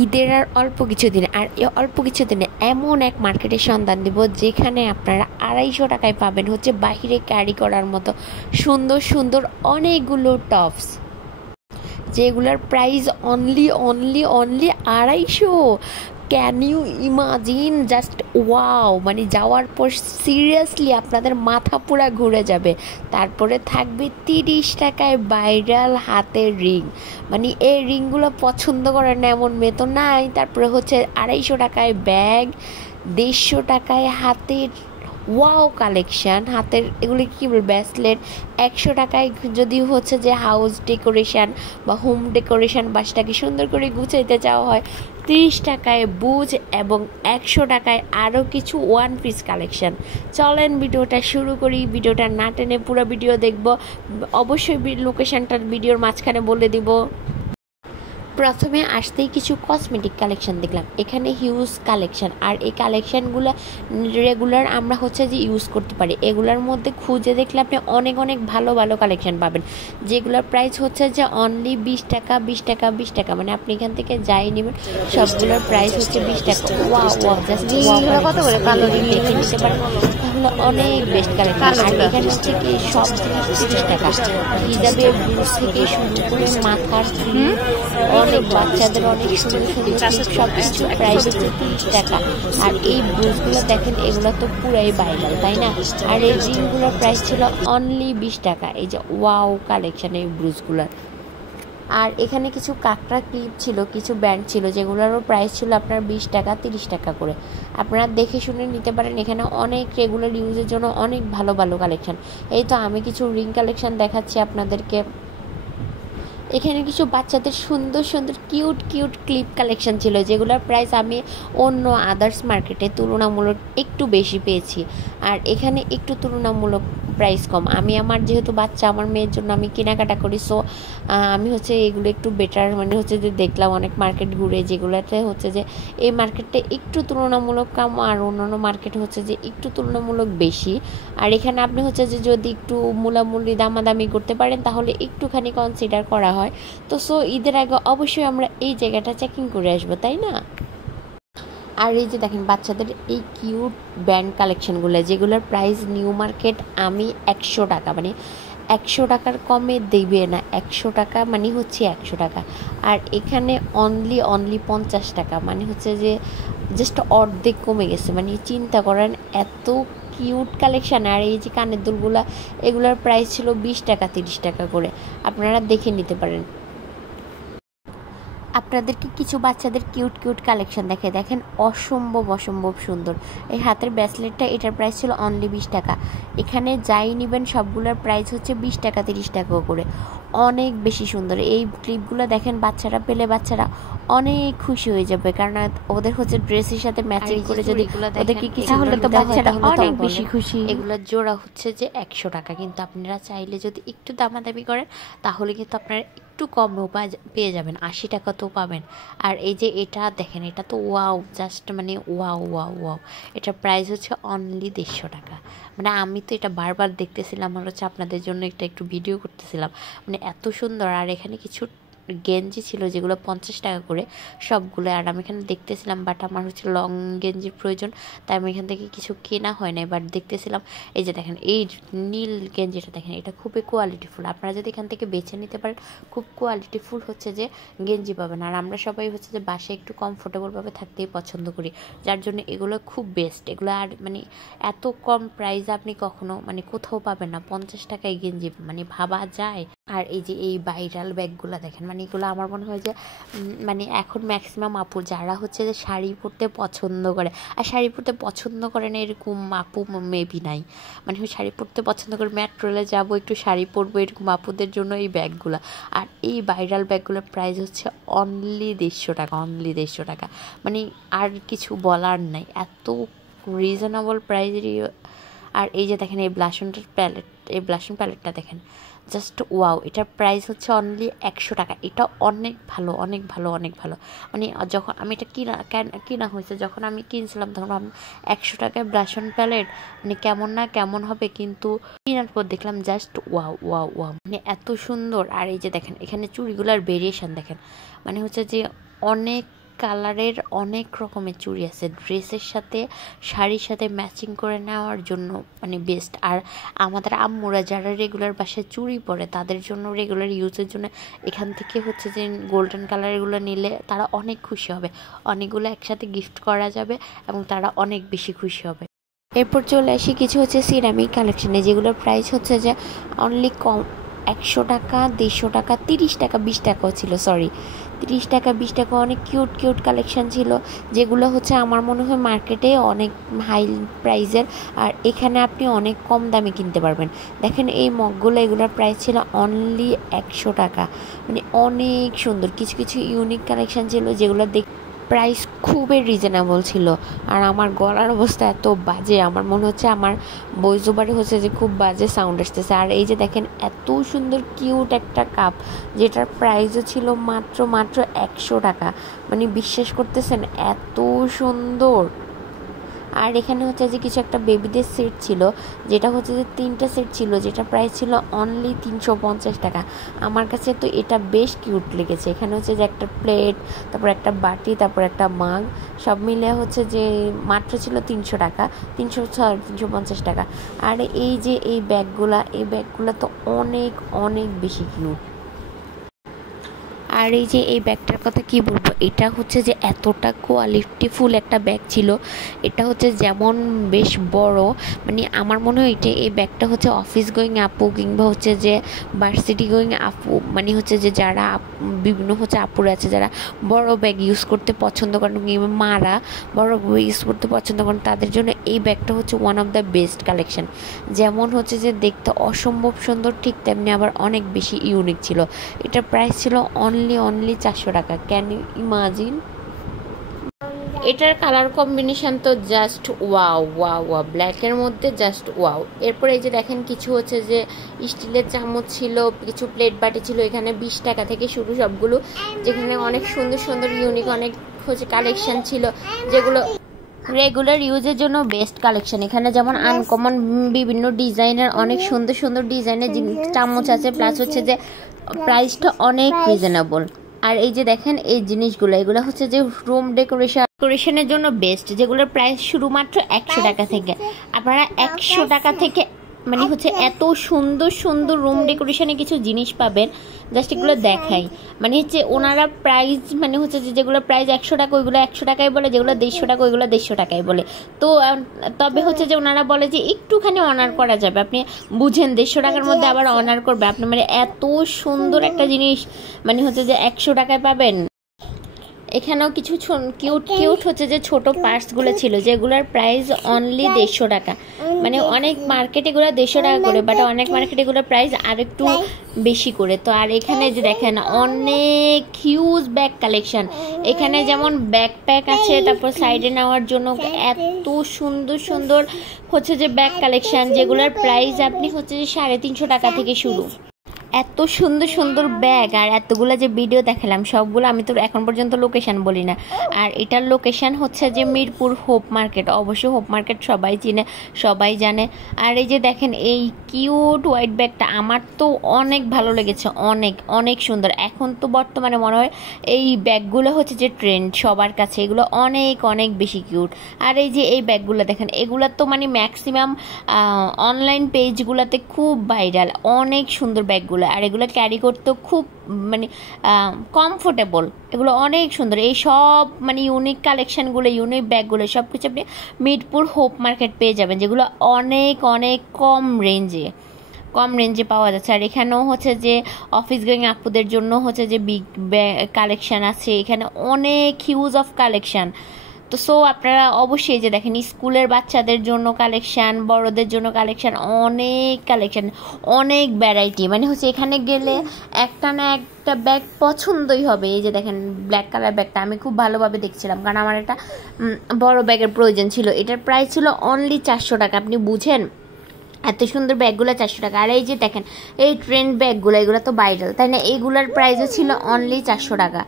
ঈদের আর অল্প কিছুদিনে আর এই অল্প কিছুদিনে এমন এক মার্কেটের সন্ধান দিব যেখানে আপনারা 250 টাকায় পাবেন হচ্ছে বাইরে ক্যারি করার মতো সুন্দর সুন্দর অনেকগুলো টপস, যেগুলোর price only only only 250। Can you imagine? Just wow! মানে যাওয়ার পর সিরিয়াসলি আপনাদের মাথা পুরা ঘুরে যাবে। তারপরে থাকবে 30 টাকায় ভাইরাল হাতের রিং, মানে এই রিংগুলো পছন্দ করে না এমন মেয়ে তো নাই। তারপরে হচ্ছে 250 টাকায় ব্যাগ, 150 টাকায় হাতের ওয়াও কালেকশান, হাতের এগুলি কী বল ব্রেসলেট। 100 টাকায় যদি হচ্ছে যে হাউস ডেকোরেশন বা হোম ডেকোরেশন, বাসটাকে সুন্দর করে গুছাইতে চাওয়া হয়। 30 টাকায় বুঝ এবং 100 টাকায় আরও কিছু ওয়ান পিস কালেকশান। চলেন ভিডিওটা শুরু করি। ভিডিওটা না টেনে পুরো ভিডিও দেখব। অবশ্যই লোকেশানটা ভিডিওর মাঝখানে বলে দিব। প্রথমে আসতেই কিছু কসমেটিক কালেকশন দেখলাম, এখানে হিউজ কালেকশন। আর এই কালেকশানগুলো রেগুলার আমরা হচ্ছে যে ইউজ করতে পারি। এগুলোর মধ্যে খুঁজে দেখলে আপনি অনেক অনেক ভালো ভালো কালেকশন পাবেন, যেগুলোর প্রাইস হচ্ছে যে অনলি 20 টাকা 20 টাকা 20 টাকা। মানে আপনি এখান থেকে যাই নেবেন সবগুলোর প্রাইস হচ্ছে 20 টাকা। ওয়াও ওয়াও, জাস্ট কত করে কালারিং দেখে নিতে পারেন, তাহলে অনেক বেস্ট কালেকশন। আর এখানে হচ্ছে কি সব জিনিস 30 টাকা। হিজাবে ব্লুজ থেকে শুরু করে মাথার ক্লিপ, অনেক বাচ্চাদের অনেক সুন্দর সুন্দর সব কিছু প্রাইস হচ্ছে 30 টাকা। আর এই ব্রুজগুলো দেখেন, এগুলো তো পুরাই ভাইরাল, তাই না? আর এই রিংগুলোর প্রাইস ছিল অনলি 20 টাকা। এই যে ওয়াও কালেকশন এই ব্রুজগুলোর। আর এখানে কিছু কাঁকড়া ক্লিপ ছিল, কিছু ব্যান্ড ছিল, যেগুলোরও প্রাইস ছিল আপনার 20 টাকা 30 টাকা করে। আপনারা দেখে শুনে নিতে পারেন। এখানে অনেক রেগুলার ইউজের জন্য অনেক ভালো ভালো কালেকশন। এই তো আমি কিছু রিং কালেকশন দেখাচ্ছি আপনাদেরকে। এখানে কিছু বাচ্চাদের সুন্দর সুন্দর কিউট কিউট ক্লিপ কালেকশন ছিল, যেগুলোর প্রাইস আমি অন্য আদার্স মার্কেটে তুলনামূলক একটু বেশি পেয়েছি। আর এখানে একটু তুলনামূলক প্রাইস কম। আমি আমার যেহেতু বাচ্চা, আমার মেয়ের জন্য আমি কেনাকাটা করি, সো আমি হচ্ছে এগুলো একটু বেটার মানে হচ্ছে যে দেখলাম অনেক মার্কেট ঘুরে, যেগুলোতে হচ্ছে যে এই মার্কেটটা একটু তুলনামূলক কম আর অন্যান্য মার্কেট হচ্ছে যে একটু তুলনামূলক বেশি। আর এখানে আপনি হচ্ছে যে যদি একটু মূলামূলি দামাদামি করতে পারেন তাহলে একটুখানি কনসিডার করা হয়। তো সো ঈদের আগে অবশ্যই আমরা এই জায়গাটা চেকিং করে আসবো, তাই না? আর এই যে দেখেন বাচ্চাদের এই কিউট ব্যান্ড কালেকশনগুলো, যেগুলোর প্রাইস নিউ মার্কেট আমি 100 টাকা, মানে 100 টাকার কমে দেবে না। 100 টাকা মানে হচ্ছে 100 টাকা। আর এখানে অনলি অনলি 50 টাকা, মানে হচ্ছে যে জাস্ট অর্ধেক কমে গেছে। মানে চিন্তা করেন এত কিউট কালেকশান। আর এই যে কানের দুলগুলা, এগুলোর প্রাইস ছিল 20 টাকা 30 টাকা করে। আপনারা দেখে নিতে পারেন। আপনাদেরকে কিছু বাচ্চাদের কিউট কিউট কালেকশন দেখেন, অসম্ভব অসম্ভব সুন্দর। এই হাতের ব্রেসলেটটা, এটার প্রাইস ছিল অনলি 20 টাকা। এখানে যাই নেবেন সবগুলোর প্রাইস হচ্ছে 20 টাকা 30 টাকা করে। অনেক বেশি সুন্দর এই ক্লিপগুলো দেখেন, বাচ্চারা পেলে বাচ্চারা অনেক খুশি হয়ে যাবে, কারণ ওদের হচ্ছে ড্রেসের সাথে ম্যাচিং করে যদি ওদেরকে কিছু হলে তো বাচ্চারা অনেক বেশি খুশি। এগুলোর জোড়া হচ্ছে যে 100 টাকা, কিন্তু আপনারা চাইলে যদি একটু দামাদামি করেন তাহলে কিন্তু আপনারা একটু কমেও পেয়ে যাবেন, 80 টাকাতেও পাবেন। আর এই যে এটা দেখেন, এটা তো ওয়াও, জাস্ট মানে ওয়াও ওয়াও ওয়াও। এটার প্রাইস হচ্ছে অনলি 150 টাকা। মানে আমি তো এটা বারবার দেখতেছিলাম, আর হচ্ছে আপনাদের জন্য একটু ভিডিও করতেছিলাম, মানে এত সুন্দর। আর এখানে কিছু গেঞ্জি ছিল যেগুলো 50 টাকা করে সবগুলো। আর আমি এখানে দেখতেছিলাম, বাট আমার হচ্ছে লং গেঞ্জির প্রয়োজন, তাই আমি এখান থেকে কিছু কেনা হয় নাই, বাট দেখতেছিলাম। এই যে দেখেন এই নীল গেঞ্জিটা দেখেন, এটা খুবই কোয়ালিটিফুল। আপনারা যদি এখান থেকে বেছে নিতে পারেন, খুব কোয়ালিটিফুল হচ্ছে যে গেঞ্জি পাবেন। আর আমরা সবাই হচ্ছে যে বাসায় একটু কমফোর্টেবলভাবে থাকতেই পছন্দ করি, যার জন্য এগুলো খুব বেস্ট। এগুলো আর মানে এত কম প্রাইসে আপনি কখনো মানে কোথাও পাবেন না। 50 টাকায় গেঞ্জি, মানে ভাবা যায়। আর এই যে এই ভাইরাল ব্যাগগুলো দেখেন, মানে এগুলো আমার মনে হয় যে মানে এখন ম্যাক্সিমাম আপু যারা হচ্ছে যে শাড়ি পরতে পছন্দ করে, আর শাড়ি পরতে পছন্দ করে না এরকম আপু মেবি নাই। মানে শাড়ি পরতে পছন্দ করে, মেট্রোলে যাবো একটু শাড়ি পরবো, এরকম আপুদের জন্য এই ব্যাগগুলো। আর এই ভাইরাল ব্যাগগুলোর প্রাইস হচ্ছে অনলি 150 টাকা, অনলি 150 টাকা। মানে আর কিছু বলার নাই, এত রিজনেবল প্রাইসেরই। আর এই যে দেখেন এই ব্লাশনটার প্যালেট, এই ব্লাশন প্যালেটটা দেখেন, জাস্ট ওয়াও। এটার প্রাইস হচ্ছে অনলি 100 টাকা। এটা অনেক ভালো অনেক ভালো অনেক ভালো। মানে যখন আমি এটা কিনা হয়েছে, যখন আমি কিনছিলাম তখন আমি 100 টাকায় ব্লাশন প্যালেট, মানে কেমন না কেমন হবে, কিন্তু কেনার পর দেখলাম জাস্ট ওয়াও ওয়াও ওয়াও, মানে এত সুন্দর। আর এই যে দেখেন এখানে চুড়িগুলার ভেরিয়েশন দেখেন, মানে হচ্ছে যে অনেক কালারের অনেক রকমের চুড়ি আছে, ড্রেসের সাথে শাড়ির সাথে ম্যাচিং করে নেওয়ার জন্য মানে বেস্ট। আর আমাদের আম্মুরা যারা রেগুলার বাসায় চুড়ি পরে তাদের জন্য রেগুলার ইউজের জন্য এখান থেকে হচ্ছে যে গোল্ডেন কালারগুলো নিলে তারা অনেক খুশি হবে, অনেকগুলো একসাথে গিফট করা যাবে এবং তারা অনেক বেশি খুশি হবে। এরপর চলে আসি কিছু হচ্ছে সিরামিক কালেকশানে, যেগুলোর প্রাইস হচ্ছে যে অনলি কম 100 টাকা, 150 টাকা, 30 টাকা, 20 টাকাও ছিল, সরি 30 টাকা 20 টাকা। অনেক কিউট কিউট কালেকশান ছিল, যেগুলো হচ্ছে আমার মনে হয় মার্কেটে অনেক হাই প্রাইসের, আর এখানে আপনি অনেক কম দামে কিনতে পারবেন। দেখেন এই মগগুলো, এগুলোর প্রাইস ছিল অনলি 100 টাকা। মানে অনেক সুন্দর কিছু কিছু ইউনিক কালেকশান ছিল, যেগুলো প্রাইস খুবই রিজনেবল ছিল। আর আমার গলার অবস্থা এত বাজে, আমার মনে হচ্ছে আমার ভয়েস ওভারে হচ্ছে যে খুব বাজে সাউন্ড আসতেছে। আর এই যে দেখেন এত সুন্দর কিউট একটা কাপ, যেটার প্রাইসও ছিল মাত্র 100 টাকা। মানে বিশ্বাস করতেছেন এত সুন্দর। আর এখানে হচ্ছে যে কিছু একটা বেবিদের সেট ছিল, যেটা হচ্ছে যে 3টা সেট ছিল, যেটা প্রাইস ছিল অনলি 350 টাকা। আমার কাছে তো এটা বেশ কিউট লেগেছে। এখানে হচ্ছে যে একটা প্লেট, তারপর একটা বাটি, তারপর একটা মাগ, সব মিলে হচ্ছে যে মাত্র ছিল 300 টাকা, 350 টাকা। আর এই যে এই ব্যাগগুলা তো অনেক অনেক বেশি কিউট। আর এই যে এই ব্যাগটার কথা কি বলবো, এটা হচ্ছে যে এতটা কোয়ালিটিফুল একটা ব্যাগ ছিল। এটা হচ্ছে যেমন বেশ বড়, মানে আমার মনে হয় এই ব্যাগটা হচ্ছে অফিস গোয়িং আপু কিংবা হচ্ছে যে ভার্সিটি গোয়িং আপু, মানে হচ্ছে যে যারা বিভিন্ন হচ্ছে আপুরা আছে যারা বড় ব্যাগ ইউজ করতে পছন্দ করেন কিংবা মারা বড় ব্যাগ ইউজ করতে পছন্দ করেন, তাদের জন্য এই ব্যাগটা হচ্ছে one of the best collection. যেমন হচ্ছে যে দেখতে অসম্ভব সুন্দর, ঠিক তেমনি আবার অনেক বেশি ইউনিক ছিল। এটার প্রাইস ছিল অনলি 400 টাকা। Can you imagine? এটার কালার কম্বিনেশন তো জাস্ট ওয়াও ওয়াও ওয়াও, ব্ল্যাকের মধ্যে জাস্ট ওয়াও। এরপরে এই যে দেখেন কিছু হচ্ছে যে স্টিলের চামচ ছিল, কিছু প্লেট বাটি ছিল। এখানে 20 টাকা থেকে শুরু সবগুলো, যেখানে অনেক সুন্দর সুন্দর ইউনিক অনেক হচ্ছে কালেকশন ছিল, যেগুলো রেগুলার ইউজের জন্য বেস্ট কালেকশন। এখানে যেমন আনকমন বিভিন্ন ডিজাইনের অনেক সুন্দর সুন্দর ডিজাইনের চামচ আছে, প্লাস হচ্ছে যে প্রাইসটা অনেক রিজনেবল। আর এই যে দেখেন এই জিনিসগুলো, এগুলো হচ্ছে যে রুম ডেকোরেশনের জন্য বেস্ট, যেগুলোর প্রাইস শুরু মাত্র 100 টাকা থেকে। আপনারা 100 টাকা থেকে মানে হচ্ছে এত সুন্দর সুন্দর রুম ডেকোরেশনে কিছু জিনিস পাবেন, জাস্ট এগুলো দেখাই। মানে হচ্ছে ওনারা প্রাইস মানে হচ্ছে যে যেগুলো প্রাইস 100 টাকা ওইগুলো 100 টাকায় বলে, যেগুলো 150 টাকা ওইগুলো 150 টাকায় বলে। তো তবে হচ্ছে যে ওনারা বলে যে একটুখানি অনার করা যাবে, আপনি বুঝেন 150 টাকার মধ্যে আবার অনার করবে আপনি। মানে এত সুন্দর একটা জিনিস মানে হচ্ছে যে 100 টাকায় পাবেন। এখানেও কিছু কিউট কিউট হচ্ছে যে ছোট পার্সগুলো ছিল, যেগুলোর প্রাইস অনলি 150 টাকা। মানে অনেক মার্কেটে এগুলো 150 টাকা করে, বাট অনেক মার্কেটে এগুলোর প্রাইস আরেকটু বেশি করে। তো আর এখানে যে দেখেন অনেক হিউজ ব্যাগ কালেকশন, এখানে যেমন ব্যাকপ্যাক আছে, তারপর সাইডে নেওয়ার জন্য এত সুন্দর সুন্দর হচ্ছে যে ব্যাগ কালেকশন, যেগুলোর প্রাইস আপনি হচ্ছে যে 350 টাকা থেকে শুরু। এত সুন্দর সুন্দর ব্যাগ আর এতগুলো যে ভিডিও দেখালাম সবগুলো আমি তো এখন পর্যন্ত লোকেশন বলি না। আর এটার লোকেশন হচ্ছে যে মিরপুর হোপ মার্কেট, অবশ্যই হোপ মার্কেট সবাই চিনে সবাই জানে। আর এই যে দেখেন এই কিউট হোয়াইট ব্যাগটা আমার তো অনেক ভালো লেগেছে, অনেক অনেক সুন্দর। এখন তো বর্তমানে মনে হয় এই ব্যাগগুলো হচ্ছে যে ট্রেন্ড সবার কাছে, এগুলো অনেক অনেক বেশি কিউট। আর এই যে এই ব্যাগগুলো দেখেন, এগুলো তো মানে ম্যাক্সিমাম অনলাইন পেজগুলোতে খুব ভাইরাল, অনেক সুন্দর ব্যাগগুলো। আর এগুলো ক্যারি করতেও খুব মানে কমফোর্টেবল, এগুলো অনেক সুন্দর। এই সব মানে ইউনিক কালেকশানগুলো ইউনিক ব্যাগগুলো সব কিছু আপনি মিরপুর হোপ মার্কেট পেয়ে যাবেন, যেগুলো অনেক অনেক কম রেঞ্জে পাওয়া যাচ্ছে। আর এখানেও হচ্ছে যে অফিস গোয়িং আপুদের জন্য হচ্ছে যে বিগ কালেকশান আছে, এখানে অনেক হিউজ অফ কালেকশান। তো সো আপনারা অবশ্যই যে দেখেন স্কুলের বাচ্চাদের জন্য কালেকশান, বড়দের জন্য কালেকশান, অনেক কালেকশান, অনেক ভ্যারাইটি। মানে হচ্ছে এখানে গেলে একটা না একটা ব্যাগ পছন্দই হবে। এই যে দেখেন ব্ল্যাক কালার ব্যাগটা আমি খুব ভালোভাবে দেখছিলাম, কারণ আমার একটা বড় ব্যাগের প্রয়োজন ছিল। এটার প্রাইস ছিল অনলি 400 টাকা। আপনি বুঝেন এত সুন্দর ব্যাগগুলো 400 টাকা। আর এই যে দেখেন এই ট্রেন্ড ব্যাগগুলো, এগুলো তো ভাইরাল তাই না, এইগুলোর প্রাইসও ছিল অনলি 400 টাকা।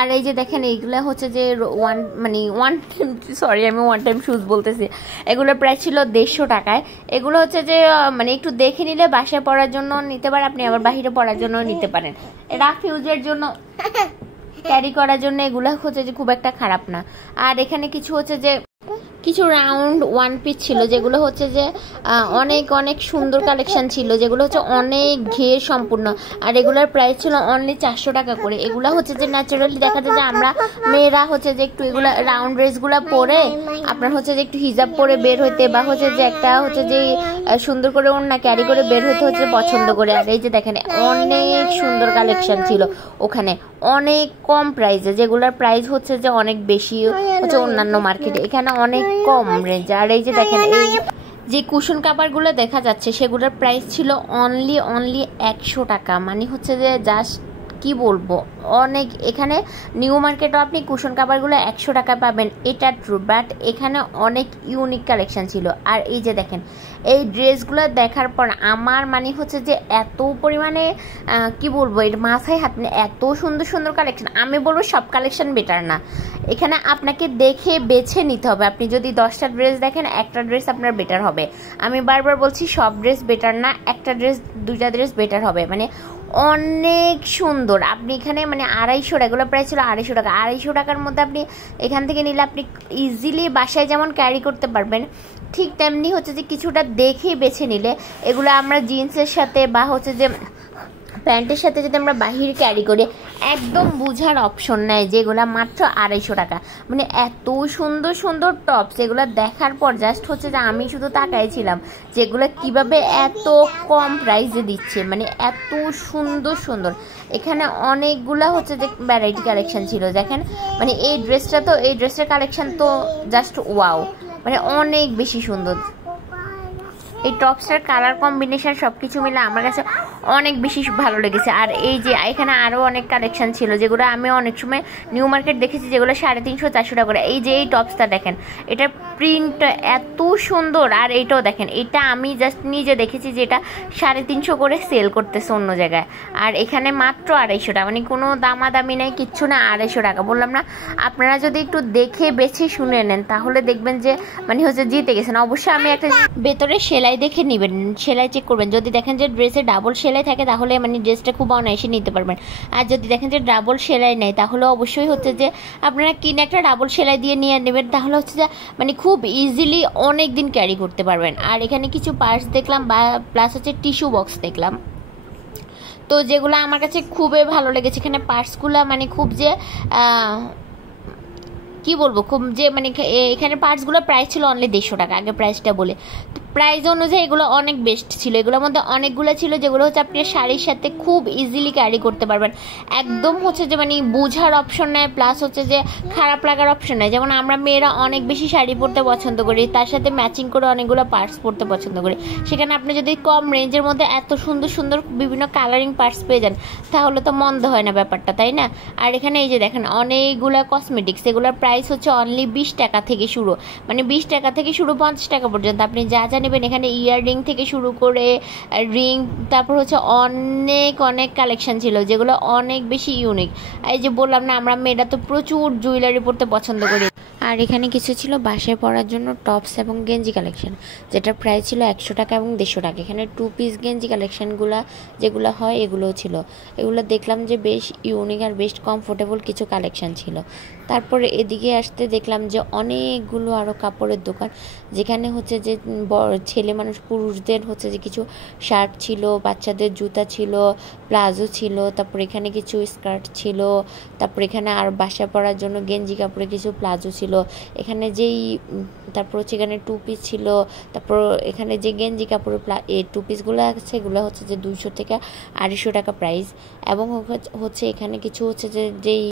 আর এই যে দেখেন এইগুলো হচ্ছে যে ওয়ান টাইম শুজ বলতেছি, এগুলোর প্রাইস ছিল 150 টাকায়। এগুলো হচ্ছে যে মানে একটু দেখে নিলে বাসায় পড়ার জন্য নিতে পারেন আপনি, আবার বাহিরে পড়ার জন্য নিতে পারেন, রাফ ইউজের জন্য ক্যারি করার জন্য এগুলো হচ্ছে যে খুব একটা খারাপ না। আর এখানে কিছু হচ্ছে যে কিছু রাউন্ড ওয়ান পিস ছিল, যেগুলো হচ্ছে যে অনেক অনেক সুন্দর কালেকশন ছিল, যেগুলো হচ্ছে অনেক ঘের সম্পূর্ণ। আর এগুলোর প্রাইস ছিল অনলি 400 টাকা করে। এগুলো হচ্ছে যে ন্যাচারালি দেখা যায় যে আমরা মেয়েরা হচ্ছে যে একটু এগুলো রাউন্ড ড্রেসগুলো পরে আপনার হচ্ছে যে একটু হিজাব পরে বের হইতে, বা হচ্ছে যে একটা হচ্ছে যে সুন্দর করে ওড়না ক্যারি করে বের হইতে হচ্ছে পছন্দ করে। আর এই যে দেখেন অনেক সুন্দর কালেকশন ছিল ওখানে, অনেক কম প্রাইসে, যেগুলোর প্রাইস হচ্ছে যে অনেক বেশি হচ্ছে অন্যান্য মার্কেটে, এখানে অনেক কম রেঞ্জ। আর এই যে দেখেন এই যে কুশন কাভারগুলো দেখা যাচ্ছে সেগুলোর প্রাইস ছিল অনলি 100 টাকা। মানে হচ্ছে যে জাস্ট কি বলবো, অনেক। এখানে নিউ মার্কেটও আপনি কুশন কাভারগুলো 100 টাকা পাবেন, এটা ট্রু, বাট এখানে অনেক ইউনিক কালেকশন ছিল। আর এই যে দেখেন এই ড্রেসগুলো দেখার পর আমার মানে হচ্ছে যে এত পরিমাণে কি বলবো, এর মাথায় হাত, এত সুন্দর সুন্দর কালেকশন। আমি বলবো সব কালেকশন বেটার না, এখানে আপনাকে দেখে বেছে নিতে হবে। আপনি যদি 10টা ড্রেস দেখেন একটা ড্রেস আপনার বেটার হবে। আমি বারবার বলছি সব ড্রেস বেটার না, একটা ড্রেস 2টা ড্রেস বেটার হবে। মানে অনেক সুন্দর। আপনি এখানে মানে 250 টাকা, এগুলো প্রাইস ছিল 250 টাকা। 250 টাকার মধ্যে আপনি এখান থেকে নিলে আপনি ইজিলি বাসায় যেমন ক্যারি করতে পারবেন, ঠিক তেমনি হচ্ছে যে কিছুটা দেখেই বেছে নিলে এগুলো আমরা জিন্সের সাথে বা হচ্ছে যে প্যান্টের সাথে যদি আমরা বাহির ক্যারি করি একদম বুঝার অপশন নেই, যেগুলো মাত্র 250 টাকা। মানে এত সুন্দর সুন্দর টপস, এগুলো দেখার পর জাস্ট হচ্ছে যে আমি শুধু তাকাইছিলাম যেগুলো কিভাবে এত কম প্রাইসে দিচ্ছে, মানে এত সুন্দর সুন্দর। এখানে অনেকগুলা হচ্ছে যে ভ্যারাইটি কালেকশন ছিল। দেখেন মানে এই ড্রেসটার কালেকশন তো জাস্ট ওয়াও, মানে অনেক বেশি সুন্দর। এই টপসটার কালার কম্বিনেশন সব কিছু মিলে আমার কাছে অনেক বেশি ভালো লেগেছে। আর এই যে এখানে আরও অনেক কালেকশন ছিল যেগুলো আমি অনেক সময় নিউ মার্কেট দেখেছি, যেগুলো 350-400 টাকা করে। এই যে এই টপসটা দেখেন, এটার প্রিন্টটা এত সুন্দর। আর এইটাও দেখেন, এটা আমি জাস্ট নিজে দেখেছি যে এটা 350 করে সেল করতেছে অন্য জায়গায়, আর এখানে মাত্র 250 টাকা। মানে কোনো দামাদামি নেই, কিচ্ছু না, 250 টাকা। বললাম না, আপনারা যদি একটু দেখে বেছে শুনে নেন তাহলে দেখবেন যে মানে হচ্ছে জিতে গেছেন। অবশ্যই আমি একটা ভেতরে সেলাই দেখে নেবেন, সেলাই চেক করবেন। যদি দেখেন যে ড্রেসে ডাবল সেলাই থাকে তাহলে মানে ড্রেসটা খুব অনায়াসে নিতে পারবেন। আর যদি দেখেন যে ডাবল সেলাই নেই তাহলে অবশ্যই হচ্ছে যে আপনারা কিনে একটা ডাবল সেলাই দিয়ে নিয়ে নেবেন, তাহলে হচ্ছে যে মানে খুব ইজিলি অনেক দিন ক্যারি করতে পারবেন। আর এখানে কিছু পার্স দেখলাম, বা প্লাস হচ্ছে টিস্যু বক্স দেখলাম, তো যেগুলো আমার কাছে খুবই ভালো লেগেছে। এখানে পার্সগুলো মানে খুব যে কি বলবো, খুব যে মানে এখানে পার্টসগুলো প্রাইস ছিল অনলি 150 টাকা। আগে প্রাইসটা বলে, তো প্রাইস অনুযায়ী এগুলো অনেক বেস্ট ছিল। এগুলোর মধ্যে অনেকগুলো ছিল যেগুলো হচ্ছে আপনি শাড়ির সাথে খুব ইজিলি ক্যারি করতে পারবেন। একদম হচ্ছে যে মানে বোঝার অপশন নেই, প্লাস হচ্ছে যে খারাপ লাগার অপশন নেই। যেমন আমরা মেয়েরা অনেক বেশি শাড়ি পরতে পছন্দ করি, তার সাথে ম্যাচিং করে অনেকগুলো পার্টস পরতে পছন্দ করি। সেখানে আপনি যদি কম রেঞ্জের মধ্যে এত সুন্দর সুন্দর বিভিন্ন কালারিং পার্টস পেয়ে যান তাহলে তো মন্দ হয় না ব্যাপারটা, তাই না? আর এখানে এই যে দেখেন অনেকগুলো কসমেটিক্স, এগুলোর প্রাইস হচ্ছে অনলি 20 টাকা থেকে শুরু, মানে 20 টাকা থেকে শুরু 50 টাকা পর্যন্ত আপনি যা যা নেবেন। এখানে ইয়াররিং থেকে শুরু করে রিং, তারপর হচ্ছে অনেক অনেক কালেকশন ছিল যেগুলো অনেক বেশি ইউনিক। এই যে বললাম না, আমরা মেয়েরা তো প্রচুর জুয়েলারি পরতে পছন্দ করি। আর এখানে কিছু ছিল বাসায় পরার জন্য টপস এবং গেঞ্জি কালেকশন, যেটার প্রাইস ছিল 100 টাকা এবং 150 টাকা। এখানে 2 পিস গেঞ্জি কালেকশনগুলো যেগুলো হয় এগুলোও ছিল। এগুলো দেখলাম যে বেশ ইউনিক আর বেশ কমফোর্টেবল কিছু কালেকশন ছিল। তারপরে এদিকে আসতে দেখলাম যে অনেকগুলো আরও কাপড়ের দোকান, যেখানে হচ্ছে যে ছেলে মানুষ পুরুষদের হচ্ছে যে কিছু শার্ট ছিল, বাচ্চাদের জুতা ছিল, প্লাজো ছিল, তারপর এখানে কিছু স্কার্ট ছিল, তারপর এখানে আর বাসা পরার জন্য গেঞ্জি কাপড়ে কিছু প্লাজো ছিল। এখানে যেই তারপর হচ্ছে এখানে 2 পিস ছিল। তারপর এখানে যে গেঞ্জি কাপড়ের এই 2 পিসগুলো আছে এগুলো হচ্ছে যে 200 থেকে 250 টাকা প্রাইস। এবং হচ্ছে এখানে কিছু হচ্ছে যে যেই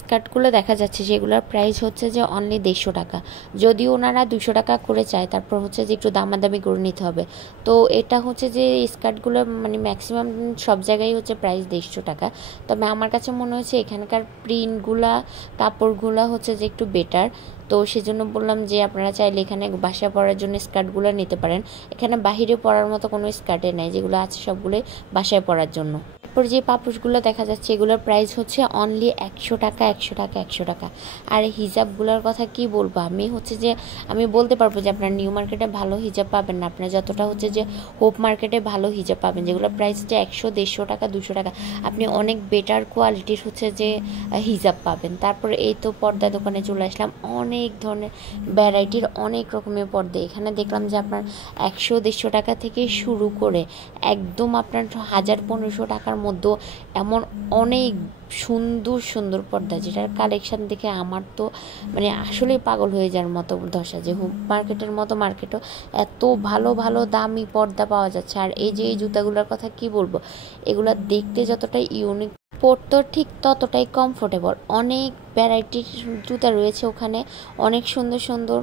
স্কার্টগুলো দেখা যাচ্ছে সেগুলোর প্রাইস হচ্ছে যে অনলি 150 টাকা। যদিও ওনারা 200 টাকা করে চায়, তারপর হচ্ছে যে একটু দামাদামি করে নিতে হবে। তো এটা হচ্ছে যে স্কার্টগুলো মানে ম্যাক্সিমাম সব জায়গায় হচ্ছে প্রাইস 150 টাকা। তবে আমার কাছে মনে হচ্ছে এখানকার প্রিন্টগুলা কাপড়গুলো হচ্ছে যে একটু বেটার। তো সেজন্য বললাম যে আপনারা চাইলে এখানে বাসায় পরার জন্য স্কার্টগুলো নিতে পারেন। এখানে বাহিরে পরার মতো কোনো স্কার্টে নেই, যেগুলো আছে সবগুলোই বাসায় পরার জন্য। তারপর যে পাপোশগুলো দেখা যাচ্ছে এগুলোর প্রাইস হচ্ছে অনলি 100 টাকা, 100 টাকা, 100 টাকা। আর হিজাবগুলোর কথা কি বলবো, আমি বলতে পারবো যে আপনার নিউ মার্কেটে ভালো হিজাব পাবেন না, আপনার যতটা হচ্ছে যে হোপ মার্কেটে ভালো হিজাব পাবেন, যেগুলো প্রাইস হচ্ছে 100, 150 টাকা, 200 টাকা, আপনি অনেক বেটার কোয়ালিটির হচ্ছে যে হিজাব পাবেন। তারপরে এই তো পর্দা দোকানে চলে আসলাম, অনেক ধরনের ভ্যারাইটির অনেক রকমের পর্দা। এখানে দেখলাম যে আপনার 100, 150 টাকা থেকে শুরু করে একদম আপনার 1000, 1500 টাকার মধ্যে এমন অনেক সুন্দর সুন্দর পর্দা, যেটার কালেকশন দেখে আমার তো মানে আসলেই পাগল হয়ে যাওয়ার মতো দশা, যে হোপ মার্কেটের মতো মার্কেটও এত ভালো ভালো দামি পর্দা পাওয়া যাচ্ছে। আর এই যে এই জুতাগুলোর কথা কি বলবো, এগুলা দেখতে যতটা ইউনিক, পরতে ঠিক ততটাই কমফোর্টেবল। অনেক ভ্যারাইটির জুতা রয়েছে ওখানে, অনেক সুন্দর সুন্দর।